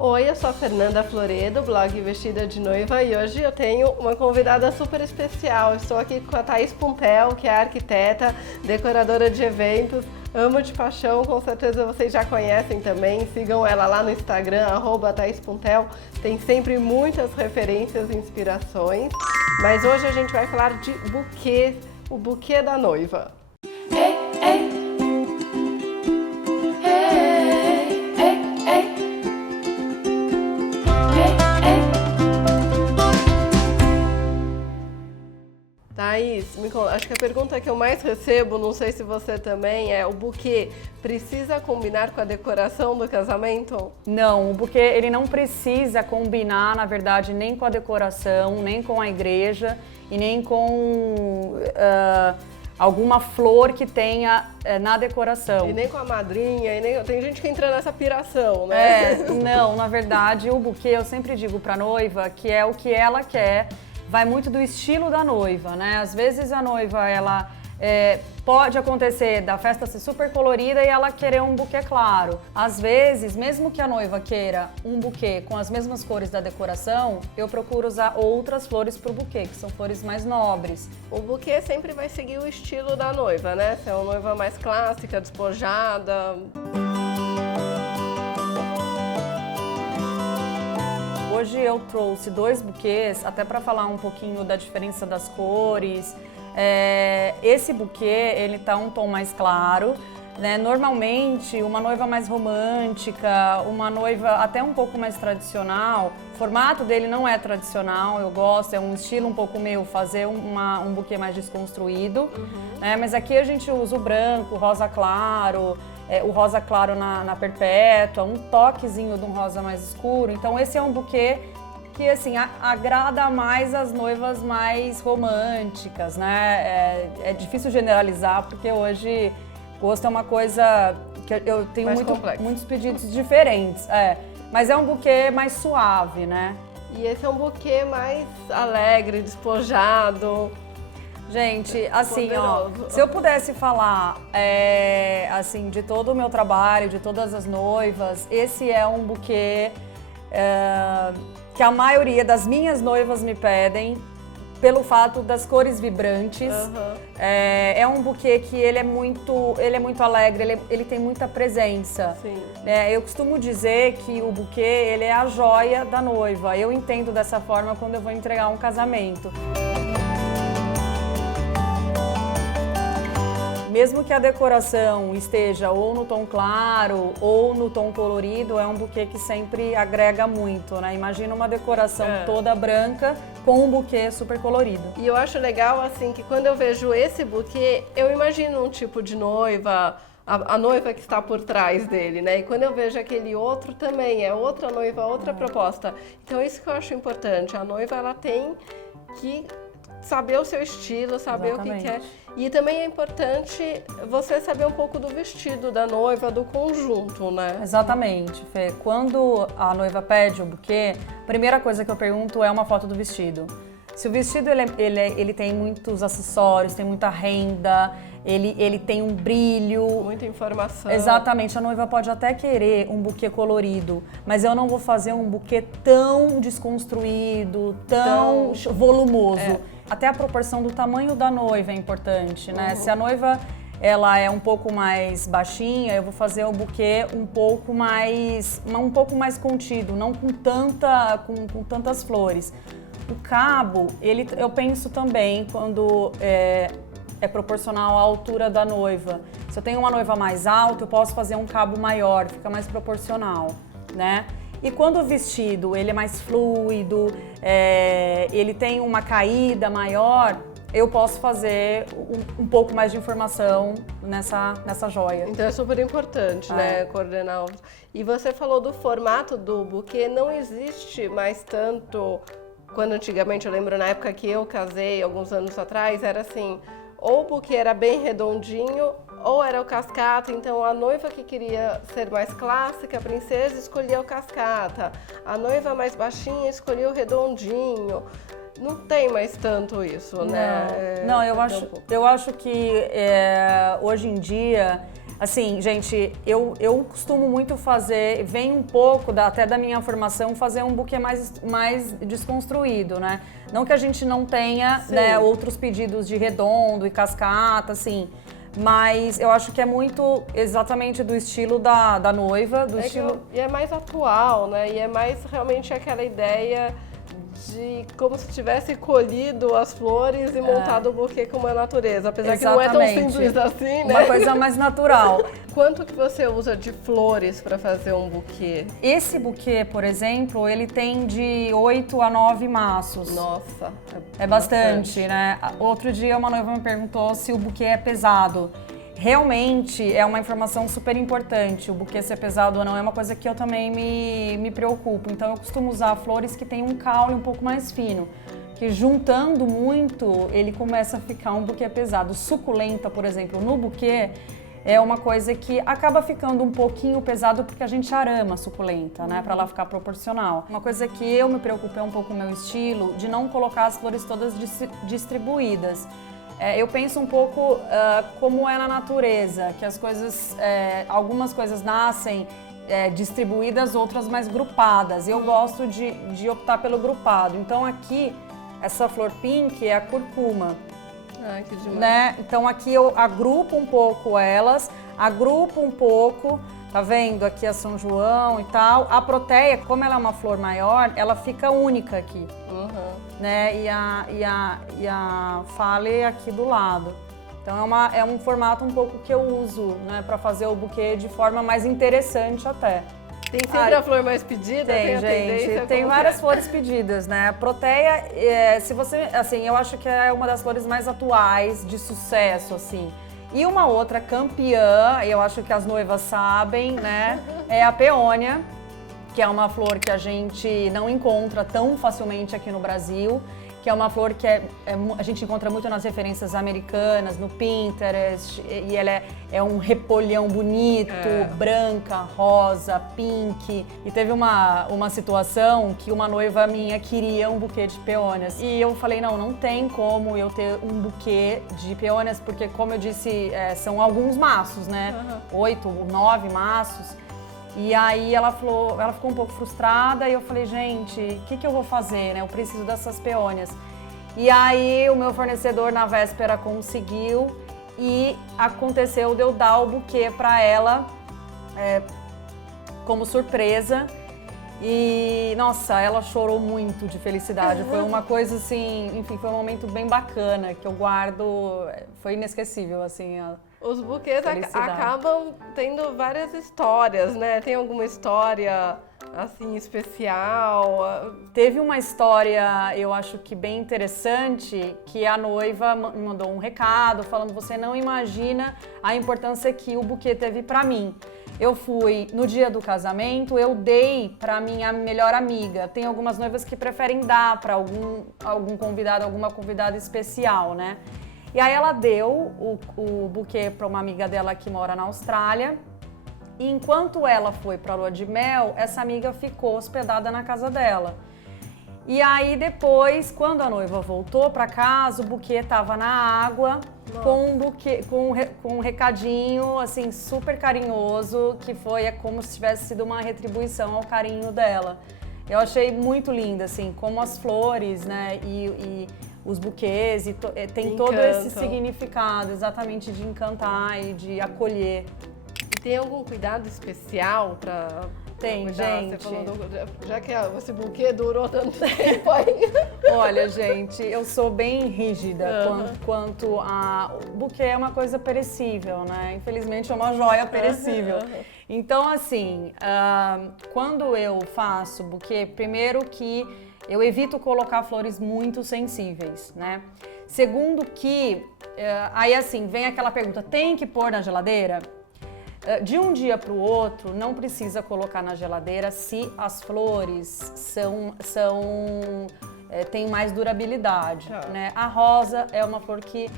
Oi, eu sou a Fernanda Floredo, blog Vestida de Noiva, e hoje eu tenho uma convidada super especial. Estou aqui com a Thaís Puntel, que é arquiteta, decoradora de eventos, amo de paixão, com certeza vocês já conhecem também. Sigam ela lá no Instagram, @ThaísPuntel, tem sempre muitas referências e inspirações. Mas hoje a gente vai falar de buquê, o buquê da noiva. Thaís, acho que a pergunta que eu mais recebo, não sei se você também, é: o buquê precisa combinar com a decoração do casamento? Não, o buquê ele não precisa combinar, na verdade, nem com a decoração, nem com a igreja e nem com alguma flor que tenha na decoração. E nem com a madrinha, tem gente que entra nessa piração, né? Não, na verdade, o buquê, eu sempre digo pra noiva que é o que ela quer. Vai muito do estilo da noiva, né? Às vezes a noiva, ela pode acontecer da festa ser super colorida e ela querer um buquê claro. Às vezes, mesmo que a noiva queira um buquê com as mesmas cores da decoração, eu procuro usar outras flores pro buquê, que são flores mais nobres. O buquê sempre vai seguir o estilo da noiva, né? Se é uma noiva mais clássica, despojada. Hoje eu trouxe 2 buquês, até para falar um pouquinho da diferença das cores. Esse buquê, ele tá um tom mais claro, né? Normalmente, uma noiva mais romântica, uma noiva até um pouco mais tradicional, o formato dele não é tradicional, eu gosto, é um estilo um pouco meu, fazer um buquê mais desconstruído, né? Mas aqui a gente usa o branco, o rosa claro, o rosa claro na perpétua, um toquezinho de um rosa mais escuro. Então esse é um buquê que assim agrada mais as noivas mais românticas, né? É difícil generalizar porque hoje gosto é uma coisa que eu tenho muitos pedidos diferentes, mas é um buquê mais suave, né? E esse é um buquê mais alegre, despojado. Gente, assim, se eu pudesse falar, assim, de todo o meu trabalho, de todas as noivas, esse é um buquê que a maioria das minhas noivas me pedem, pelo fato das cores vibrantes. É um buquê que ele é muito alegre, ele tem muita presença. Sim. Eu costumo dizer que o buquê, ele é a joia da noiva. Eu entendo dessa forma quando eu vou entregar um casamento. Mesmo que a decoração esteja ou no tom claro ou no tom colorido, é um buquê que sempre agrega muito, né? Imagina uma decoração toda branca com um buquê super colorido. E eu acho legal, assim, que quando eu vejo esse buquê, eu imagino um tipo de noiva, a noiva que está por trás dele, né? E quando eu vejo aquele outro também, é outra noiva, outra proposta. Então isso que eu acho importante, a noiva, ela tem que saber o seu estilo, saber o que quer. E também é importante você saber um pouco do vestido da noiva, do conjunto, né? Exatamente, Fê. Quando a noiva pede o buquê, a primeira coisa que eu pergunto é uma foto do vestido. Se o vestido ele tem muitos acessórios, tem muita renda, ele tem um brilho. Muita informação. Exatamente, a noiva pode até querer um buquê colorido, mas eu não vou fazer um buquê tão desconstruído, tão volumoso. Até a proporção do tamanho da noiva é importante, né? Se a noiva ela é um pouco mais baixinha, eu vou fazer o buquê um pouco mais contido, não com tantas flores. O cabo, eu penso também quando é proporcional à altura da noiva. Se eu tenho uma noiva mais alta, eu posso fazer um cabo maior, fica mais proporcional, né? E quando o vestido ele é mais fluido, ele tem uma caída maior, eu posso fazer um pouco mais de informação nessa joia. Então é super importante, né, coordenar. E você falou do formato do buquê, não existe mais tanto. Quando antigamente, eu lembro na época que eu casei, alguns anos atrás, era assim, ou o buquê era bem redondinho, ou era o cascata. Então a noiva que queria ser mais clássica, a princesa, escolhia o cascata. A noiva mais baixinha escolhia o redondinho. Não tem mais tanto isso, né? Não, eu acho que hoje em dia Assim, gente, eu costumo muito fazer, vem um pouco até da minha formação, fazer um buquê mais desconstruído, né? Não que a gente não tenha, né, outros pedidos de redondo e cascata, assim, mas eu acho que é muito exatamente do estilo da noiva, do estilo... E é mais atual, né? E é mais realmente aquela ideia de como se tivesse colhido as flores e montado o buquê como a natureza, apesar que não é tão simples assim, né? Uma coisa mais natural. Quanto que você usa de flores para fazer um buquê? Esse buquê, por exemplo, ele tem de 8 a 9 maços. Nossa, é bastante, né? Outro dia uma noiva me perguntou se o buquê é pesado. Realmente é uma informação super importante. O buquê ser pesado ou não é uma coisa que eu também me preocupo. Então eu costumo usar flores que têm um caule um pouco mais fino. Que juntando muito, ele começa a ficar um buquê pesado. Suculenta, por exemplo, no buquê é uma coisa que acaba ficando um pouquinho pesado porque a gente arama a suculenta, né? Pra ela ficar proporcional. Uma coisa que eu me preocupo é um pouco o meu estilo, de não colocar as flores todas distribuídas. Eu penso um pouco como é na natureza, que as coisas, algumas coisas nascem distribuídas, outras mais grupadas. E eu gosto de optar pelo grupado. Então aqui, essa flor pink é a curcuma. Ai, que demais. Né? Então aqui eu agrupo um pouco elas, agrupo um pouco, tá vendo? Aqui a São João e tal. A proteia, como ela é uma flor maior, ela fica única aqui. Né? E a fale aqui do lado. Então é um formato um pouco que eu uso, né, para fazer o buquê de forma mais interessante até. Tem sempre a flor mais pedida? Tem, a gente. Tem várias flores pedidas, né? A proteia, se você, assim, eu acho que é uma das flores mais atuais, de sucesso, assim. E uma outra campeã, eu acho que as noivas sabem, né? É a peônia, que é uma flor que a gente não encontra tão facilmente aqui no Brasil, que é uma flor que a gente encontra muito nas referências americanas, no Pinterest, e ela é um repolhão bonito, branca, rosa, pink. E teve uma situação que uma noiva minha queria um buquê de peônias. E eu falei, não tem como eu ter um buquê de peônias, porque como eu disse, são alguns maços, né? 8, 9 maços. E aí ela ficou um pouco frustrada e eu falei, gente, o que eu vou fazer, né? Eu preciso dessas peônias. E aí o meu fornecedor na véspera conseguiu e aconteceu de eu dar o buquê para ela como surpresa. E, nossa, ela chorou muito de felicidade. Foi uma coisa assim, enfim, foi um momento bem bacana que eu guardo, foi inesquecível, assim. Os buquês acabam tendo várias histórias, né? Tem alguma história, assim, especial? Teve uma história, eu acho que bem interessante, que a noiva me mandou um recado falando, você não imagina a importância que o buquê teve pra mim. Eu fui, no dia do casamento, eu dei pra minha melhor amiga. Tem algumas noivas que preferem dar pra algum convidado, alguma convidada especial, né? E aí ela deu o buquê para uma amiga dela que mora na Austrália. E enquanto ela foi para a lua de mel, essa amiga ficou hospedada na casa dela. E aí depois, quando a noiva voltou para casa, o buquê estava na água, com um recadinho assim super carinhoso, que foi como se tivesse sido uma retribuição ao carinho dela. Eu achei muito linda, assim, como as flores, né, e os buquês, tem todo esse significado, exatamente, de encantar e de acolher. E tem algum cuidado especial para Tem, cuidar? gente. Você falou já que esse buquê durou tanto tempo aí. Olha, gente, eu sou bem rígida quanto a... O buquê é uma coisa perecível, né? Infelizmente é uma joia perecível. Então, assim, quando eu faço buquê, primeiro que eu evito colocar flores muito sensíveis, né? Segundo que, aí assim, vem aquela pergunta, tem que pôr na geladeira? De um dia para o outro, não precisa colocar na geladeira se as flores têm mais durabilidade, né? A rosa é uma flor que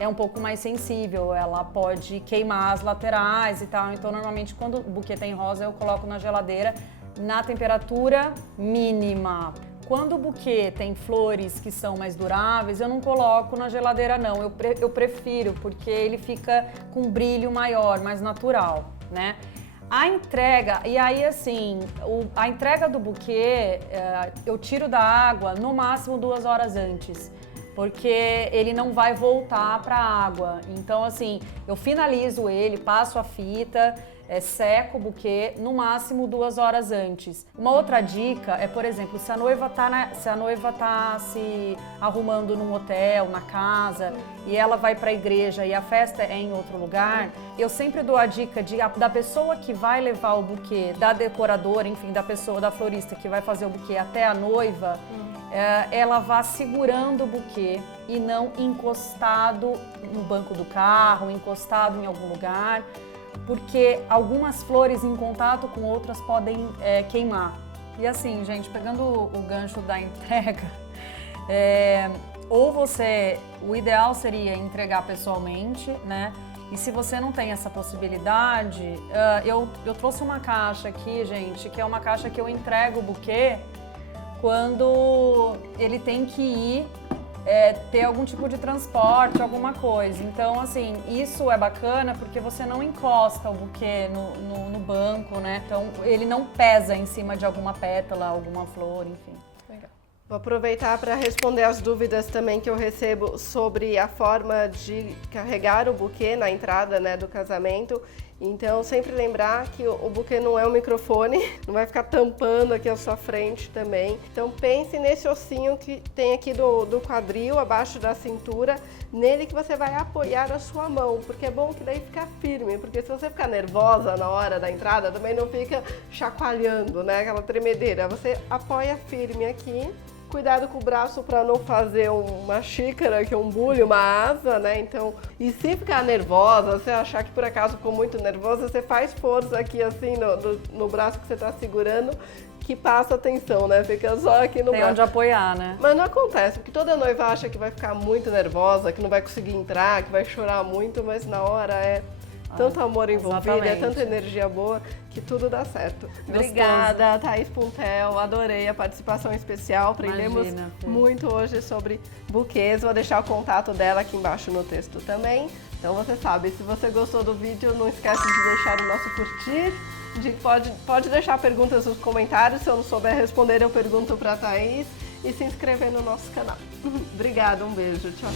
é um pouco mais sensível, ela pode queimar as laterais e tal, então normalmente quando o buquê tem rosa eu coloco na geladeira na temperatura mínima. quando o buquê tem flores que são mais duráveis, eu não coloco na geladeira não, eu prefiro, porque ele fica com um brilho maior, mais natural, né? A entrega, e aí assim, a entrega do buquê, eu tiro da água no máximo 2 horas antes, porque ele não vai voltar para a água. Então assim, eu finalizo ele, passo a fita, seco o buquê no máximo 2 horas antes. Uma outra dica é, por exemplo, se a noiva tá se arrumando num hotel, na casa, e ela vai para a igreja e a festa é em outro lugar, eu sempre dou a dica da pessoa que vai levar o buquê, da decoradora, enfim, da pessoa, da florista que vai fazer o buquê até a noiva, ela vá segurando o buquê e não encostado no banco do carro, encostado em algum lugar, porque algumas flores em contato com outras podem queimar. E assim, gente, pegando o gancho da entrega, o ideal seria entregar pessoalmente, né? E se você não tem essa possibilidade, eu trouxe uma caixa aqui, gente, que é uma caixa que eu entrego o buquê quando ele tem que ir ter algum tipo de transporte, alguma coisa. Então, assim, isso é bacana porque você não encosta o buquê no banco, né? Então, ele não pesa em cima de alguma pétala, alguma flor, enfim. Legal. Vou aproveitar para responder as dúvidas também que eu recebo sobre a forma de carregar o buquê na entrada, né, do casamento. Então, sempre lembrar que o buquê não é um microfone, não vai ficar tampando aqui a sua frente também. Então, pense nesse ossinho que tem aqui do quadril, abaixo da cintura, nele que você vai apoiar a sua mão, porque é bom que daí fica firme, porque se você ficar nervosa na hora da entrada, também não fica chacoalhando, né, aquela tremedeira. Você apoia firme aqui. Cuidado com o braço para não fazer uma xícara, que é um bule, uma asa, né? Então, e se ficar nervosa, se achar que por acaso ficou muito nervosa, você faz força aqui assim no braço que você está segurando, que passa a tensão, né? Fica só aqui no braço. Tem onde apoiar, né? Mas não acontece, porque toda noiva acha que vai ficar muito nervosa, que não vai conseguir entrar, que vai chorar muito, mas na hora tanto amor envolvido, tanta energia boa, que tudo dá certo. Obrigada, Thaís Puntel. Adorei a participação especial. Aprendemos muito hoje sobre buquês. Vou deixar o contato dela aqui embaixo no texto também. Então você sabe, se você gostou do vídeo, não esquece de deixar o nosso curtir. Pode deixar perguntas nos comentários. Se eu não souber responder, eu pergunto para a Thaís. E se inscrever no nosso canal. Obrigada, um beijo. Tchau.